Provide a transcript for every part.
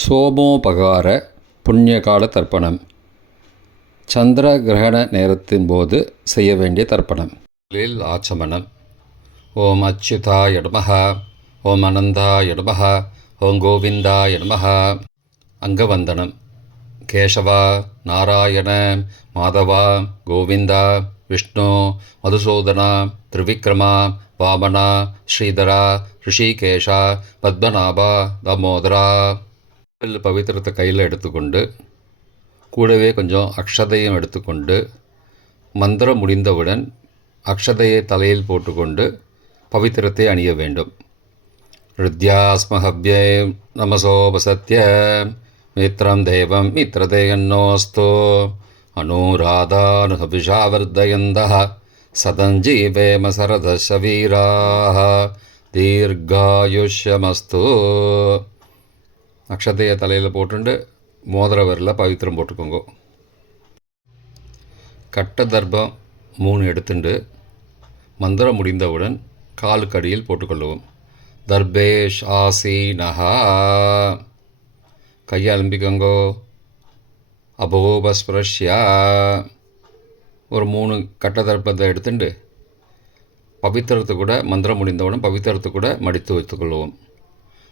சோமோபகார புண்ணியகால தர்ப்பணம். சந்திர கிரகண நேரத்தின் போது செய்ய வேண்டிய தர்ப்பணம். லில் ஆச்சமனம் ஓம் அச்சுதா எடுமகா ஓம் அனந்தா நமः ஓம் கோவிந்தா எடுமகா அங்கவந்தனம். கேசவா நாராயண மாதவா கோவிந்தா விஷ்ணு மதுசூதனா திரிவிக்ரமா வாமனா ஸ்ரீதரா ரிஷிகேஷா பத்மநாபா தாமோதரா. கோவில் பவித்திரத்தை கையில் எடுத்துக்கொண்டு கூடவே கொஞ்சம் அக்ஷதையும் எடுத்துக்கொண்டு மந்திரம் முடிந்தவுடன் அக்ஷதையை தலையில் போட்டுக்கொண்டு பவித்திரத்தை அணிய வேண்டும். ஹிருத்யாஸ்மஹவ்யே நமசோபசத்ய மித்ரம் தேவம் மித்ரதேயன்னோஸ்தோ அனுராதானுஹபிஷாவர்தயந்த சதஞ்சீவேம சரதசவீராः தீர்காயுஷ்யமஸ்து. அக்ஷதையை தலையில் போட்டுண்டு மோதிரவரில் பவித்திரம் போட்டுக்கோங்க. கட்ட தர்ப்பம் மூணு எடுத்துண்டு மந்திரம் முடிந்தவுடன் காலுக்கடியில் போட்டுக்கொள்ளுவோம். தர்பேஷ் ஆசீனஹா. கையை அலம்பிக்கோங்கோ. அபோபஸ்பிரஷ்யா. ஒரு மூணு கட்ட தர்ப்பத்தை எடுத்துண்டு பவித்திரத்தை கூட மந்திரம் முடிந்தவுடன் பவித்திரத்தை கூட மடித்து வைத்துக்கொள்வோம்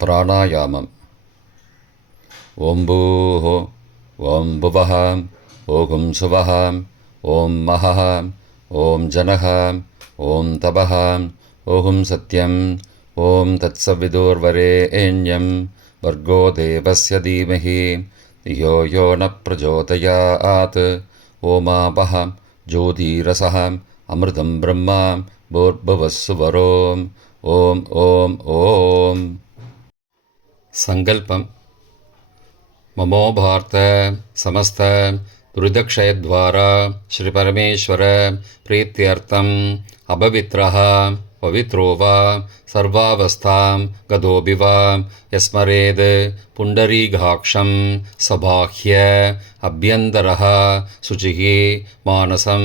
प्राणायामम्। ॐ भूः ॐ भुवः ॐ महहा ॐ महः ॐ जनः ॐ तपः ॐ सत्यम् ॐ तत्सविदुर्वरे एण्यं भर्गोदेवस्य धीमहि यो यो न प्रचोदयात्। प्रजोतया आत् ओमापहां ज्योतिरसहा अमृतं ॐ ॐ ॐ सङ्कल्पम्। ममो भारत समस्त दुरिदक्षयद्वारा श्रीपरमेश्वर प्रीत्यर्थम्। अपवित्रः पवित्रो वा सर्वावस्थां गतोऽपि वा। यस्मरेद् पुण्डरीकाक्षं सबाह्य अभ्यन्तरः शुचिः मानसं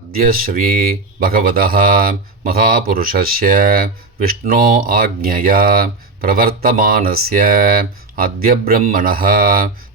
गोविन्द अद्य श्रीभगवतः महापुरुषस्य विष्णो आज्ञया प्रवर्तमानस्य अद्य ब्रह्मणः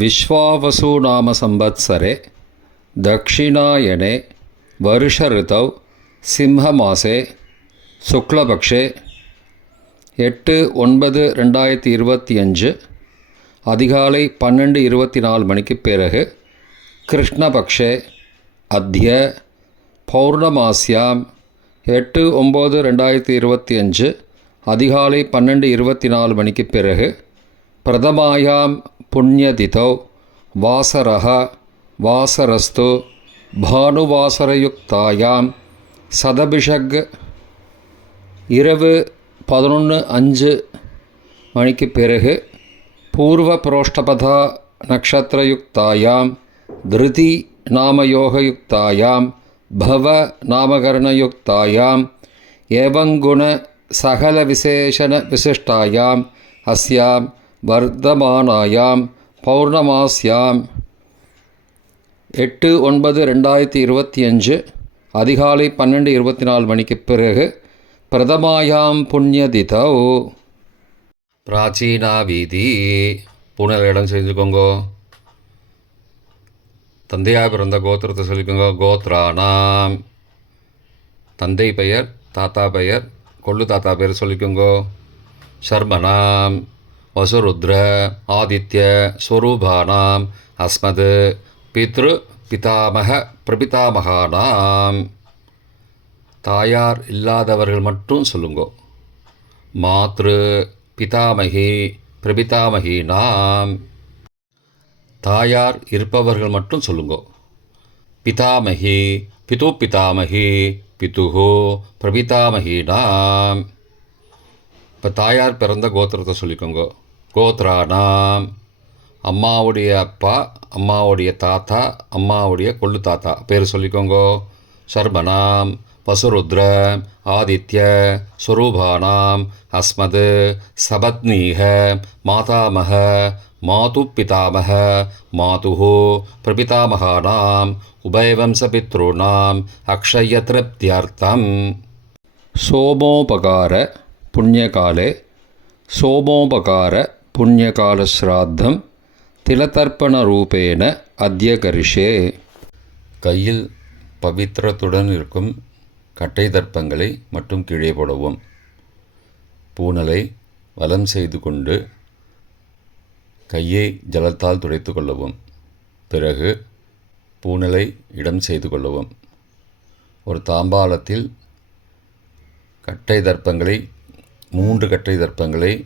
विश्वावसुनामसंवत्सरे दक्षिणायने வருஷ சிம்மமாசே சுக்லபக்ஷே எட்டு ஒன்பது ரெண்டாயிரத்தி இருபத்தி அஞ்சு அதிகாலை பன்னெண்டு இருபத்தி நாலு மணிக்கு பிறகு கிருஷ்ணபக்ஷே அத்திய பௌர்ணமாஸ்யாம் எட்டு ஒம்பது ரெண்டாயிரத்தி இருபத்தி அஞ்சு அதிகாலை பன்னெண்டு இருபத்தி நாலு மணிக்கு பிறகு பிரதமாயாம் புண்ணியதிதௌ வாசரः வாசரஸ்து பானுவாசரயுக்தாயாம் சதபிஷக் இரவு பதினொன்று அஞ்சு மணிக்கு பிறகு பூர்வ புரோஷ்டபதா நக்ஷத்திரயுக்தாயாம் திருதி நாமயோகயுக்தாயாம் பவ நாமகரணயுக்தாயாம் ஏவங்குண சகல விசேஷண விசிஷ்டாயாம் அஸ்யாம் வர்த்தமானாயாம் பௌர்ணமாஸ்யாம். எட்டு ஒன்பது ரெண்டாயிரத்தி இருபத்தி அஞ்சு அதிகாலை பன்னெண்டு இருபத்தி நாலு மணிக்கு பிறகு பிரதமாயாம் புண்ணியதிதோ. பிராச்சீனா வீதி புனல் இடம் செஞ்சுக்கோங்கோ. தந்தையாக பிறந்த கோத்திரத்தை சொல்லிக்கோங்க. கோத்ரானாம். தந்தை பெயர் தாத்தா பெயர் கொள்ளு தாத்தா பெயர் சொல்லிக்கோங்கோ. சர்மனாம். வசுருத்ர ஆதித்ய ஸ்வரூபானாம் அஸ்மது பித்ரு பிதாமக பிரபிதாமகானாம். தாயார் இல்லாதவர்கள் மட்டும் சொல்லுங்கோ. மாத்ரு பிதாமகி பிரபிதாமகி நாம் தாயார் இருப்பவர்கள் மட்டும் சொல்லுங்கோ. பிதாமகி பிது பிதாமகி பிதுஹோ பிரபிதாமகி நாம் இப்போ தாயார் பிறந்த கோத்திரத்தை சொல்லிக்கோங்கோ. கோத்ரானாம் அம்மாவுடைய அப்பா அம்மாவுடைய தாத்தா அம்மாவுடைய கொள்ளு தாத்தா. பேர் சொல்லிக்கோங்கோ. சர்மனாம் வசுருத்ர ஆதித்ய ஸ்வரூபானாம் அஸ்மது சபத்னீக மாதாமக மாது பிதாமக மாது பிரபிதாமகானாம் உபயவம்சபித்ருணாம் அக்ஷய திருப்தியர்த்தம். சோமோபகார புண்ணியகாலே சோமோபகார புண்ணியகாலஸ்ராத்தம் திலதர்ப்பண ரூபேன கரிஷே கையில் பவித்திரத்துடன் இருக்கும் கட்டை தர்ப்பங்களை மட்டும் கீழே போடவும். பூனலை வலம் செய்து கொண்டு கையை ஜலத்தால் துடைத்து கொள்ளவும். பிறகு பூனலை இடம் செய்து கொள்ளவும். ஒரு தாம்பாளத்தில் கட்டை தர்ப்பங்களை மூன்று கட்டை தர்ப்பங்களை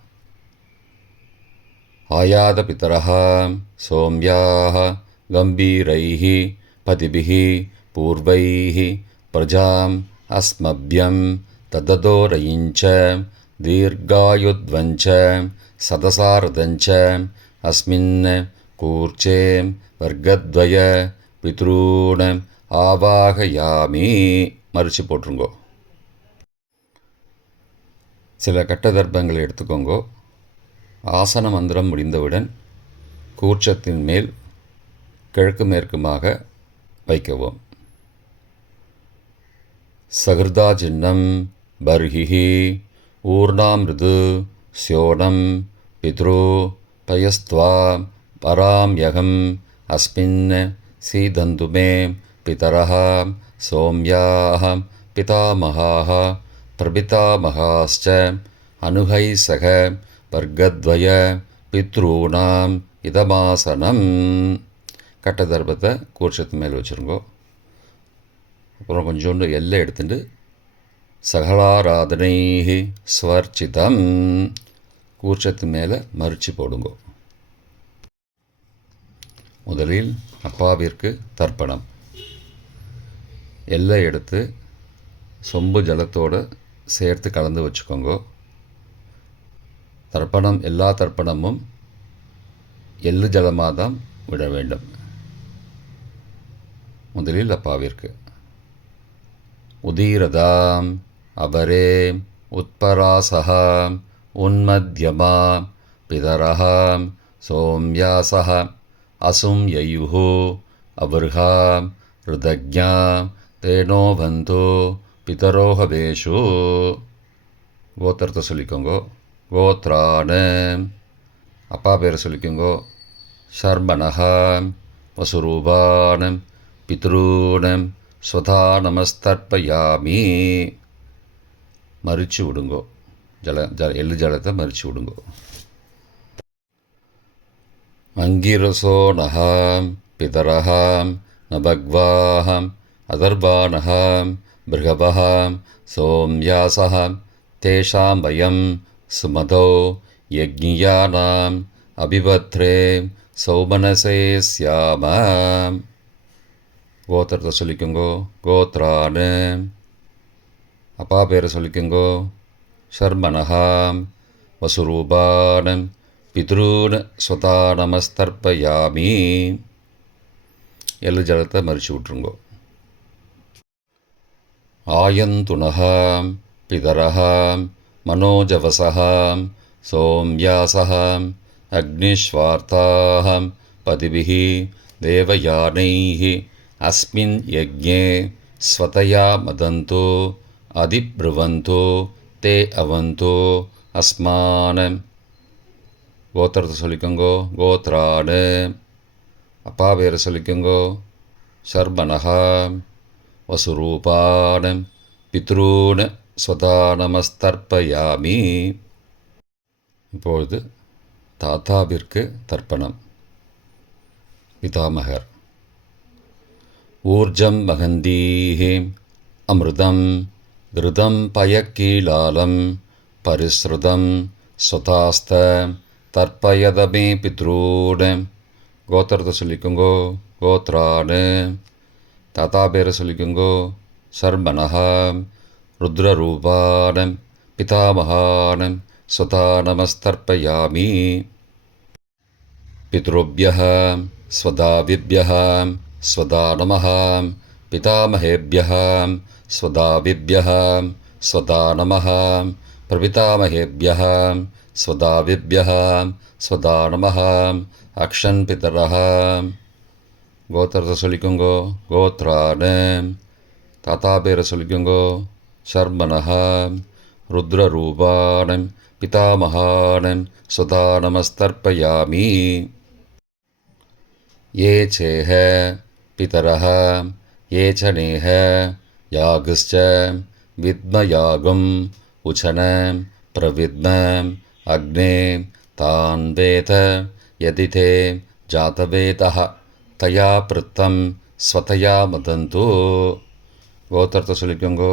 ஆயாத பித்தரः சோம்யாः கம்பீரைः பதிபிः பூர்வைः பிரஜாம் அஸ்மபியம் தததோரயிஞ்ச தீர்காயுத்வஞ்ச சதசாரதஞ்ச அஸ்மின் கூர்ச்சே வர்க்கத்வய பித்ரூண ஆவாகயாமி மறித்து போட்டுருங்கோ சில கட்ட தர்ப்பங்களை எடுத்துக்கோங்கோ. ஆசன மந்திரம் முடிந்தவுடன் கூர்ச்சத்தின் மேல் கிழக்கு மேற்குமாக வைக்கவும். சகிருதா சின்னம் பர்ஹிஹி ஊர்ணாமிருது சியோனம் பித்ரு பயஸ்துவா பராம் யகம் அஸ்மின் சீதந்து மே பிதரः சோம்யாः பிதாமகாः பிரபிதாமகாश्च அனுகை சக வர்க்கத்வய பித்ரூணாம் இதமாசனம். கட்ட தர்பத்தை கூர்ச்சத்து மேல் வச்சுருங்கோ. அப்புறம் கொஞ்சோண்டு எல்லை எடுத்துட்டு சகலாராதனை ஸ்வர்ச்சிதம். கூர்ச்சத்து மேலே மறித்து போடுங்கோ. முதலில் அப்பாவிற்கு தர்ப்பணம். எல்லை எடுத்து சொம்பு ஜலத்தோடு சேர்த்து கலந்து வச்சுக்கோங்க. தர்ப்பணம் எல்லா தர்ப்பணமும் எள்ளு ஜலமாக தான் விட வேண்டும். முதலில் அப்பாவிற்கு உதீரதாம் அவரே உத்பராசா உன்மத்யமா பிதரः சோம்யாசः அசும் யயுஹு அவருகா ருதஜ்ஞா தேனோ பந்தோ பிதரோகவேஷு கோத்திரத்தை சொல்லிக்கோங்கோ. கோத்ரான அப்பா பேரை சொல்லிக்கோங்கோ ஷர்மனஹா வசுரூபானம் பித்ரூனம் ஸ்வதா நமஸ்தர்ப்பயாமி மறிச்சு விடுங்கோ ஜல ஜல எள்ளு ஜலத்தை மறிச்சு விடுங்கோ அங்கிரசோ நகாம் பிதரஹாம் நபக்வாஹாம் அதர்பானஹாம் பிருகபஹாம் சோம்யாசஹாம் தேஷாம் பயம் சுமதோ யஜ்ஞியானாம் அபிபத்ரே சௌமனசே சியாம கோத்திரத்தை சொல்லிக்கோங்கோ கோத்ரானு அப்பா பேரை சொல்லிக்கோங்கோ ஷர்மனஹாம் வசுரூபானம் பித்ரூன் ஸ்வதா நமஸ்தர்ப்பயாமி எள்ளு ஜலத்தை மறிச்சு விட்ருங்கோ ஆயந்துனகாம் பிதரகாம் மனோஜவசகாம் சோம்யாசகாம் அக்னிஸ்வார்த்தாகம் பதிபிः தேவயானைः अस्मिन् यज्ञे स्वतया मदन्तो அதிப்ருவந்தோ தே அவந்தோ அஸ்மான கோத்திரத்தை சொல்லிக்கோங்கோ கோத்ராடு அப்பா பேரை சொல்லிக்கோங்கோ சர்மனகா வசுரூபான பித்ரூன ஸ்வதா நமஸ்தர்ப்பயாமி இப்பொழுது தாத்தாவிற்கு தர்ப்பணம். பிதாமகர். ஊர்ஜம் மகந்தீஹே அமிர்தம் கிருதம் பயக்கீலாலம் பரிஸ்ருதம் ஸ்வதாஸ்த தர்ப்பயதமே பித்ரூடு. கோத்திரத்தை சொல்லிக்கோங்கோ கோத்ராடு தாத்தா பேரை சொல்லிக்கோங்கோ சர்மனஹா ருத்ரரூபானம் பிதாமகானம் स्वता नमस्तर्पयामि पितृभ्यः स्वदाविभ्यः स्वदा नमः पितामहेभ्यः स्वदाविभ्यः स्वदा नमः प्रपितामहेभ्यः स्वदाविभ्यः स्वदा नमः अक्षन् पितरः கோத்திரத்தை சொல்லிக்கோங்கோ கோத்ரானு தாத்தா பேரை சொல்லிக்கோங்கோ சர்மனஹா ருத்ரரூபானம் பிதாமகானம் சுதா நமஸ்தர்ப்பயாமி ये चेह पितरः ये च नेह यागश्च विद्मयागम् उचन प्रविद्म अग्ने तान् वेद यदि ते जातवेदः तया पृत्तं स्वतया मदन्तु கோத்திரத்தை சொல்லிக்கோங்கோ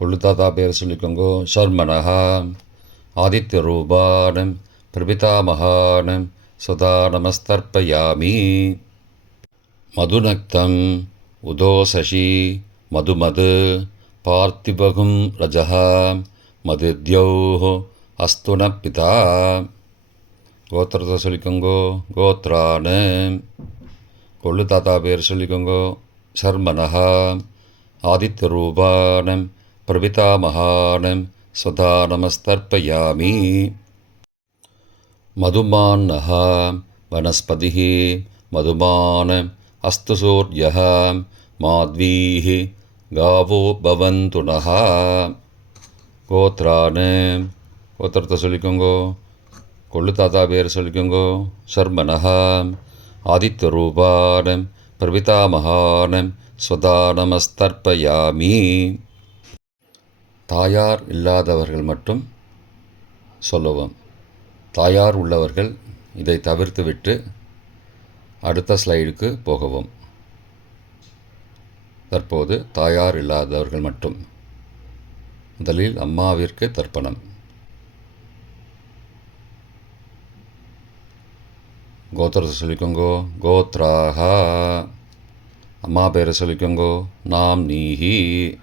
கொள்ளு தாத்தா பேர் சொல்லிக்கோங்கோ. ஷர்மனஹா ஆதித்ய ரூபானம் பிரபிதாமகானம் சுதா நமஸ்தர்ப்பயாமி மதுநக்தம் உதோசசி மதுமது பார்த்திபகும் ரஜः மதுத்யௌः அஸ்து ந பிதா கோத்திரத்தை சொல்லிக்கோங்கோ. கோத்ரானு. கொள்ளு தாத்தா பேர் சொல்லிக்கோங்கோ. சர்மனஹா ஆதித்ய ரூபானம் பிரபிதாமகானம் சுதா நமஸ்தர்ப்பயாமி मधुमान्नः वनस्पतिः मधुमान् अस्तु सूर्यः माध्वीः गावो भवन्तु नः கோத்ரான் கோத்திரத்தை சொல்லிக்கோங்கோ கொள்ளு தாத்தா பேர் சொல்லிக்கோங்கோ சர்மனஹா ஆதித்ய ரூபானம் பிரபிதாமகானம் ஸ்வதா நமஸ்தர்ப்பயாமி தாயார் இல்லாதவர்கள் மட்டும் சொல்லவும். தாயார் உள்ளவர்கள் இதை தவிர்த்துவிட்டு அடுத்த ஸ்லைடுக்கு போகவும். தற்போது தாயார் இல்லாதவர்கள் மட்டும். முதலில் அம்மாவிற்கு தர்ப்பணம். கோத்திரத்தை சொல்லிக்கோங்கோ. கோத்ராகா அம்மா பேரை சொல்லிக்கோங்கோ. நாம் நீஹி.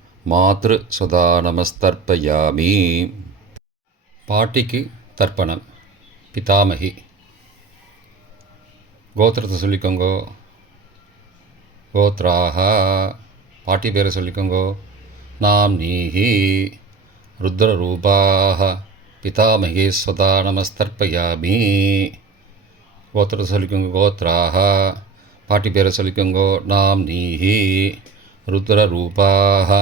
மாத்ரு சுதா நமஸ்தர்ப்பயாமி பாட்டிக்கு தர்ப்பணம் பிதாமகி கோத்திரத்தை சொல்லிக்கோங்கோ கோத்ராக பாட்டி பேரை சொல்லிக்கோங்கோ நாம் நீஹி ருத்ரரூபாக பிதாமகேஸ்வதா நமஸ்தர்ப்பயாமி கோத்திரத்தை சொல்லிக்கோங்க கோத்ராக பாட்டி பேரை சொல்லிக்கோங்கோ நாம் நீஹி ருத்ரரூபாக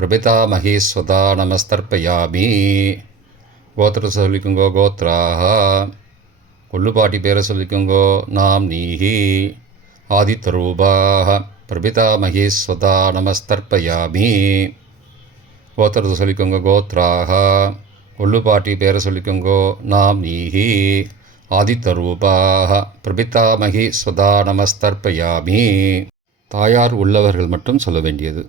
பிரபிதாமகேஸ்வதா நமஸ்தர்ப்பயாமி கோத்திர சொல்லிக்குங்கோ கோத்ராக கொள்ளுபாட்டி பேரை சொல்லிக்குங்கோ நாம் நீஹி ஆதித்தரூபாக ரூபாக பிரபிதாமகேஸ்வதா நமஸ்தர்ப்பயாமி கோத்திரத்தை சொல்லிக்கோங்க கோத்ராக கொள்ளுபாட்டி பேரை சொல்லிக்கோங்கோ நாம் நீஹி ஆதித்தரூபாக பிரபிதாமகி ஸ்வதா நமஸ்தர்ப்பயாமி தாயார் உள்ளவர்கள் மட்டும் சொல்ல வேண்டியது.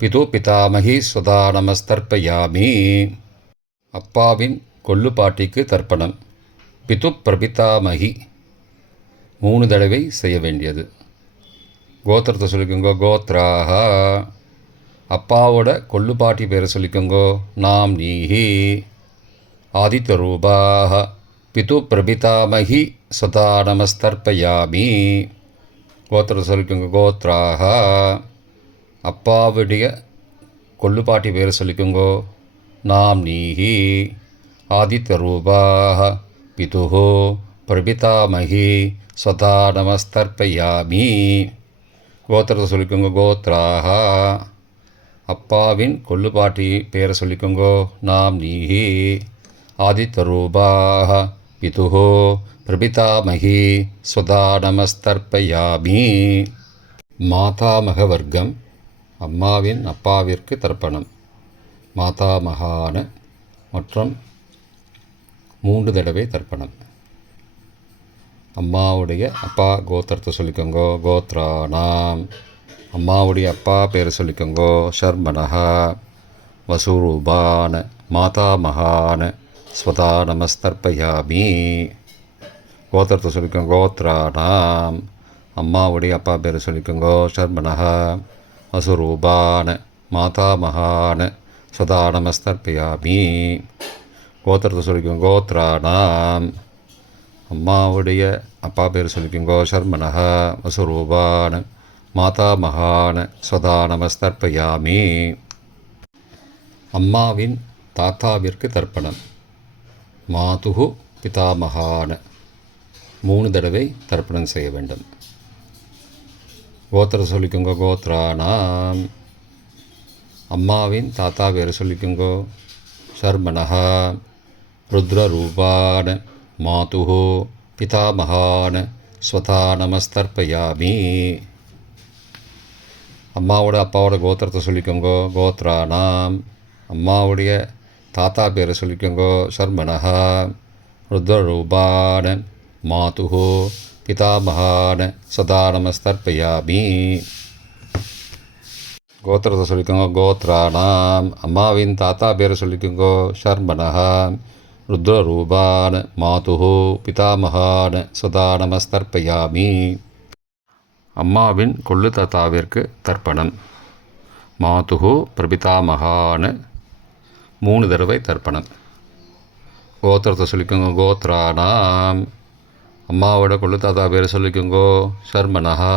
பிது பிதாமகி சுதா நமஸ்தர்ப்பயாமி அப்பாவின் கொள்ளு பாட்டிக்கு தர்ப்பணம். பிது பிரபிதாமகி. மூணு தடவை செய்ய வேண்டியது. கோத்திரத்தை சொல்லிக்கோங்க கோத்ராஹா. அப்பாவோட கொள்ளுப்பாட்டி பேரை சொல்லிக்கோங்கோ நாம் நீஹி ஆதித்த ரூபாக பிது பிரபிதாமகி சதா நமஸ்தர்ப்பயாமி கோத்திரத்தை சொல்லிக்கோங்க கோத்ராஹா. அப்பாவுடைய கொள்ளுப்பாட்டி பேரை சொல்லிக்கோங்கோ. நாம் நீஹி ஆதித்தரூபாக பிதுஹோ பிரபிதாமகி ஸ்வதா நமஸ்தர்ப்பயாமி. கோத்திரத்தை சொல்லிக்கோங்க கோத்ராக அப்பாவின் கொள்ளுப்பாட்டி பேரை சொல்லிக்கோங்கோ. நாம் நீஹி ஆதித்தரூபாக பிதுஹோ பிரபிதாமகி ஸ்வதா நமஸ்தர்ப்பயாமி. மாதாமக வர்க்கம் அம்மாவின் அப்பாவிற்கு தர்ப்பணம். மாதாமகான மற்றும் மூன்று தடவை தர்ப்பணம். அம்மாவுடைய அப்பா கோத்திரத்தை சொல்லிக்கோங்கோ கோத்ரானாம். அம்மாவுடைய அப்பா பேரை சொல்லிக்கோங்கோ ஷர்மனஹா வசூரூபான மாதாமகான ஸ்வதா நமஸ்தர்பயாமி கோத்திரத்தை சொல்லிக்கோங்க கோத்ரானாம். அம்மாவுடைய அப்பா பேரை சொல்லிக்கோங்கோ ஷர்மனஹா வசுரூபான மாதாமகான ஸ்வதா நமஸ்தர்ப்பயாமி. கோத்திரத்தை சொல்லிக்கும் கோத்ராணாம் அம்மாவுடைய அப்பா பேர் சொல்லிக்கோங்கோ ஷர்மனஹ வசுரூபான மாதாமகான ஸ்வதா நமஸ்தர்ப்பயாமி. அம்மாவின் தாத்தாவிற்கு தர்ப்பணம். மாதுகு பிதாமகான மூணு தடவை தர்ப்பணம் செய்ய வேண்டும். கோத்திர சொல்லிக்கோங்க கோத்ரானாம் அம்மாவின் தாத்தா பேர் சொல்லிக்கோங்கோ. ஷர்மனஹா ருத்ரரூபான மாதுஹோ பிதாமகான ஸ்வதா நமஸ்தர்ப்பயாமி. அம்மாவோட அப்பாவோட கோத்திரத்தை சொல்லிக்கோங்கோ கோத்ரானாம் அம்மாவுடைய தாத்தா பேரை சொல்லிக்கோங்கோ சர்மனஹா ருத்ரரூபான மாதுஹோ பிதாமகான சதா நமஸ்தர்ப்பயாமி கோத்திரத்தை சொல்லிக்கோங்க கோத்ராணாம் அம்மாவின் தாத்தா பேரை சொல்லிக்கோங்கோ ஷர்மனஹா ருத்ரரூபான மாதுஹோ பிதாமகான் சதா நமஸ்தர்ப்பயாமி அம்மாவின் கொள்ளு தாத்தாவிற்கு தர்ப்பணம் மாதுஹு பிரபிதாமகான் மூணு தடவை தர்ப்பணம் கோத்திரத்தை சொல்லிக்கோங்க கோத்ராணாம் அம்மாவோட கொள்ளு தாத்தா பேர் சொல்லிக்கோங்கோ. சர்மனஹா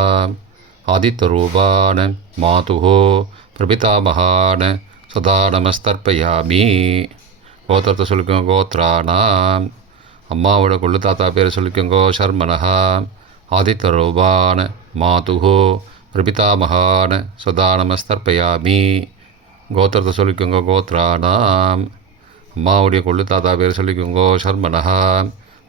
ஆதித்தரூபான மாதுஹோ பிரபிதாமகான சதா நமஸ்தர்ப்பயாமி கோத்திரத்தை சொல்லிக்கோங்க கோத்ரானாம் அம்மாவோட கொள்ளு தாத்தா பேர் சொல்லிக்கோங்கோ சர்மனஹா ஆதித்தரூபான மாதுஹோ பிரபிதாமகான சதா நமஸ்தர்ப்பயாமி கோத்திரத்தை சொல்லிக்கோங்க கோத்ரானாம் அம்மாவுடைய கொள்ளு தாத்தா பேர் சொல்லிக்கோங்கோ சர்மனஹா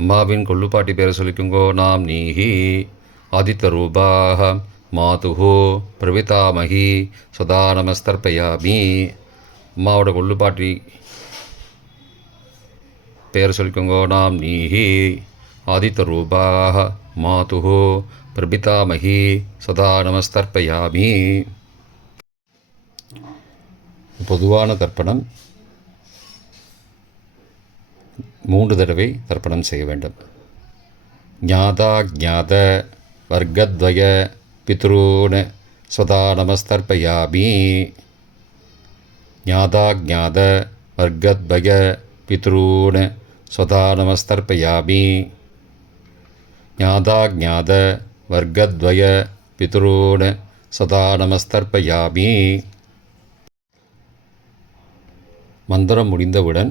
அம்மாவின் கொள்ளுப்பாட்டி பேரை சொல்லிக்கோங்கோ நாம் நீஹி ஆதித்த ரூபாக மாதுஹு பிரவிதாமகி ஸ்வதா நமஸ்தர்ப்பயாமி அம்மாவோட கொள்ளுப்பாட்டி பேர் சொல்லிக்கோங்கோ நாம் நீஹி ஆதித்த ரூபாக மாதுஹு பிரபிதாமகி சதா நமஸ்தர்ப்பயாமி பொதுவான தர்ப்பணம் மூன்று தடவை தர்ப்பணம் செய்ய வேண்டும். ஞாதா ஜாத வர்க்கத்வய பித்ரூன் ஸ்வதா நமஸ்தர்பயாமி ஞாதா ஜாத வர்க்கத்வய பித்ரூன் ஸ்வதா நமஸ்தர்பயாமி ஞாதா ஜாத வர்க்கத்வய பித்ரூன் சதா நமஸ்தர்பயாமி மந்திரம் முடிந்தவுடன்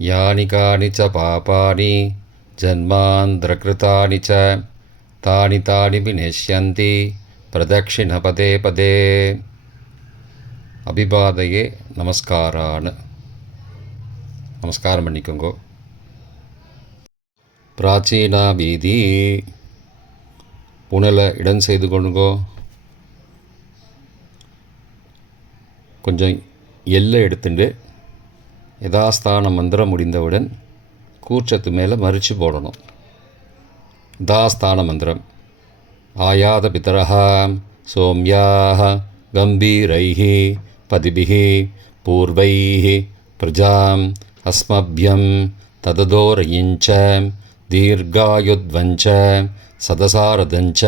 யானி காணி ச பாபானி ஜன்மாந்திரகிருத்தானி ச தானி தானி விநேஷ்யந்தி பிரதக்ஷிண பதே பதே அபிபாதையே நமஸ்காரான நமஸ்காரம் பண்ணிக்கோங்கோ பிராச்சீனா வீதி புனலை இடம் செய்து கொண்டுங்கோ கொஞ்சம் எல்லை எடுத்துட்டு யதாஸ்தான மந்திரம் முடிந்தவுடன் கூர்ச்சத்து மேலே மறித்து போடணும். தாஸ்தான மந்திரம். ஆயாத பிதரஹா சோம்யாக கம்பீரைः பதிபிः பூர்வைः பிரஜாம் அஸ்மபியம் தததோரயிஞ்ச தீர்காயுத்வஞ்ச சதசாரதஞ்ச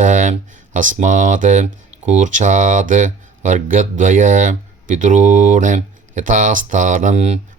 அஸ்மாத் கூர்ச்சாத் வர்க்கத்வய பிதுॄன் யதாஸ்தானம்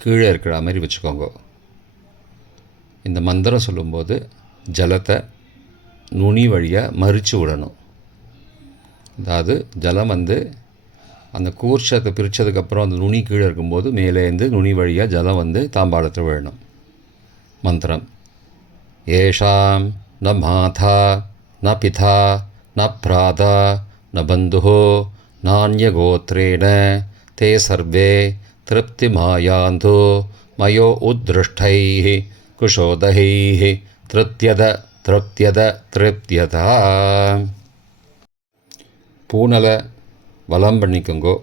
கீழே இருக்கிற மாதிரி வச்சுக்கோங்க. இந்த மந்திரம் சொல்லும்போது ஜலத்தை நுனி வழியாக மறித்து விடணும். அதாவது ஜலம் வந்து அந்த கூர்ச்சத்தை பிரித்ததுக்கப்புறம் அந்த நுனி கீழே இருக்கும்போது மேலேருந்து நுனி வழியாக ஜலம் வந்து தாம்பாளத்தில் விழணும். மந்திரம். ஏஷாம் ந மாதா ந பிதா ந பிராதா ந பந்து நானியகோத்திரேண தே சர்வே திருப்திமாயாந்து மயோ உத்ருஷ்டை குஷோதகை திருப்தியத திருப்தியத திருப்தியதா பூனலை வலம் பண்ணிக்கோங்கோ.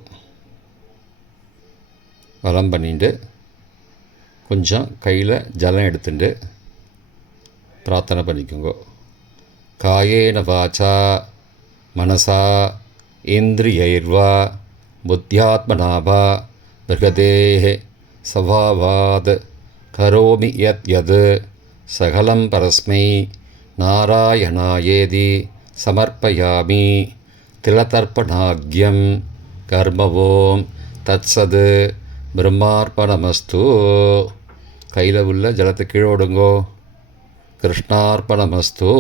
வலம் பண்ணிட்டு கொஞ்சம் கையில் ஜலம் எடுத்துட்டு பிரார்த்தனை பண்ணிக்கோங்கோ. காயேன வாச்சா மனசா இந்திரியைர்வா புத்தியாத்மனாவா மிருகதேः சவாவாத் கரோமி யத் யத் சகலம் பரஸ்மை நாராயணாயேதி சமர்ப்பயாமி திலதர்ப்பணாக்யம் கர்மவோம் தத்சது பிரம்மார்ப்பணமஸ்து கையில் உள்ள ஜலத்தை கீழே விடுங்கோ கிருஷ்ணார்ப்பணமஸ்து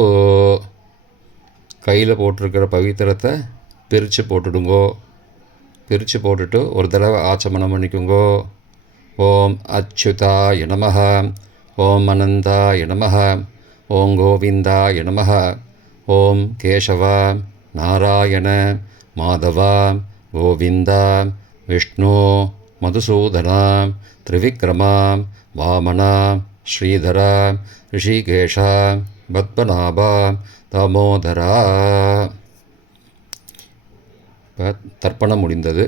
கையில் போட்டிருக்கிற பவித்திரத்தை பிரித்து போட்டுடுங்கோ। பிரித்து போட்டுட்டு ஒரு தடவை ஆச்சமனம் பண்ணிக்கோங்கோ. ஓம் அச்சுதா நமः ஓம் அனந்தா நமः ஓம் கோவிந்தா நமः ஓம் கேசவா. நாராயண. மாதவா. கோவிந்தா. விஷ்ணு. மதுசூதனா. திரிவிக்ரமா. வாமனா. ஸ்ரீதரா. ரிஷிகேஷா. பத்மநாபா. தாமோதரா. இப்போ தர்ப்பணம் முடிந்தது.